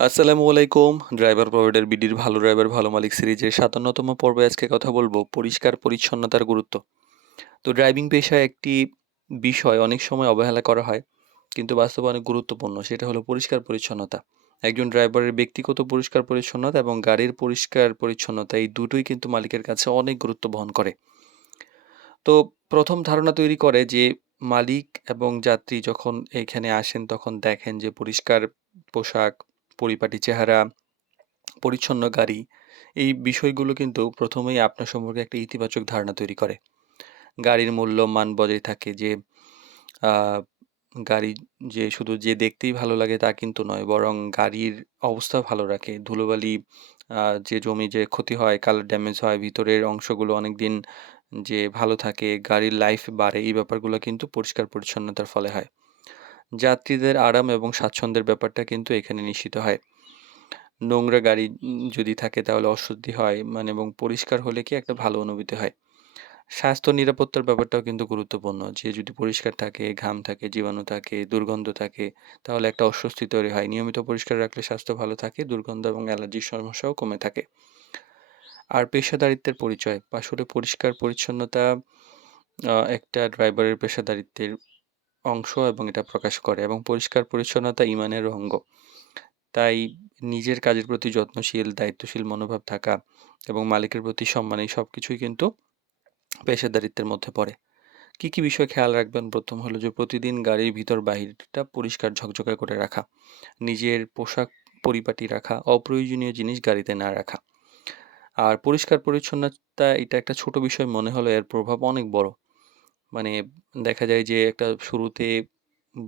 আসসালামু আলাইকুম। ড্রাইভার প্রভাইডার বিডির ভালো ড্রাইভার ভালো মালিক সিরিজের ৫৭তম পর্বে আজকে কথা বলবো পরিষ্কার পরিচ্ছন্নতার গুরুত্ব। তো ড্রাইভিং পেশায় একটি বিষয় অনেক সময় অবহেলা করা হয়, কিন্তু বাস্তবে অনেক গুরুত্বপূর্ণ। সেটা হলো পরিষ্কার পরিচ্ছন্নতা। একজন ড্রাইভারের ব্যক্তিগত পরিষ্কার পরিচ্ছন্নতা এবং গাড়ির পরিষ্কার পরিচ্ছন্নতা এই দুটোই কিন্তু মালিকের কাছে অনেক গুরুত্ব বহন করে। তো ১ম ধারণা তৈরি করে যে মালিক এবং যাত্রী যখন এখানে আসেন তখন দেখেন যে পরিষ্কার পোশাক, পরিপাটি চেহারা, পরিচ্ছন্ন গাড়ি, এই বিষয়গুলো কিন্তু ১ম এই আপনার সম্পর্কে একটা ইতিবাচক ধারণা তৈরি করে। গাড়ির মূল্য মান বজায় থাকে যে আ গাড়ি যে শুধু যে দেখতেই ভালো লাগে তা কিন্তু নয়, বরং গাড়ির অবস্থা ভালো রাখে। ধুলোবালি যে জমে যে ক্ষতি হয়, কালার ড্যামেজ হয়, ভিতরের অংশগুলো অনেকদিন যে ভালো থাকে, গাড়ির লাইফ বাড়ে, এই ব্যাপারগুলো কিন্তু পরিষ্কার পরিচ্ছন্নতার ফলে হয়। যাত্রীদের আরাম এবং স্বাচ্ছন্দ্যের ব্যাপারটা কিন্তু এখানে নিশ্চিত হয়। নোংরা গাড়ি যদি থাকে তাহলে অস্বস্তি হয় এবং পরিষ্কার হলে কি একটা ভালো অনুভূতি হয়। স্বাস্থ্য নিরাপত্তার ব্যাপারটাও কিন্তু গুরুত্বপূর্ণ। যে যদি পরিষ্কার থাকে, ঘাম থাকে, জীবাণু থাকে, দুর্গন্ধ থাকে, তাহলে একটা অস্বস্তি তৈরি হয়। নিয়মিত পরিষ্কার রাখলে স্বাস্থ্য ভালো থাকে, দুর্গন্ধ এবং অ্যালার্জির সমস্যাও কমে থাকে। আর পেশাদারিত্বের পরিচয়। আসলে পরিষ্কার পরিচ্ছন্নতা একটা ড্রাইভারের পেশাদারিত্বের অংশ এবং এটা প্রকাশ করে, এবং পরিষ্কার পরিচ্ছন্নতা ঈমানের অঙ্গ। তাই নিজের কাজের প্রতি যত্নশীল, দায়িত্বশীল মনোভাব থাকা এবং মালিকের প্রতি সম্মান, এই সবকিছুই কিন্তু পেশাদারিত্বের মধ্যে পড়ে। কি বিষয় খেয়াল রাখবেন? ১ম হলো যে প্রতিদিন গাড়ির ভিতর বাহিরটা পরিষ্কার ঝকঝকে করে রাখা। নিজের পোশাক পরিপাটি রাখা, অপ্রয়োজনীয় জিনিস গাড়িতে না রাখা। আর পরিষ্কার পরিচ্ছন্নতা এটা একটা ছোট বিষয় মনে হলেও এর প্রভাব অনেক বড়। মানে দেখা যায় যে একটা শুরুতে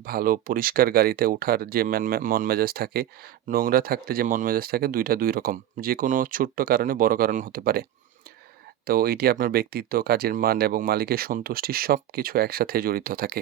ভালো পরিষ্কার গাড়িতে ওঠার যে মন মেজাজ থাকে, নোংরা থাকতে যে মন মেজাজ থাকে ২ টা ২ রকম। যেকোনো ছোট্ট কারণে বড় কারণ হতে পারে। তো এইটি আপনার ব্যক্তিত্ব, কাজের মান এবং মালিকের সন্তুষ্টি সবকিছু একসাথে জড়িত থাকে।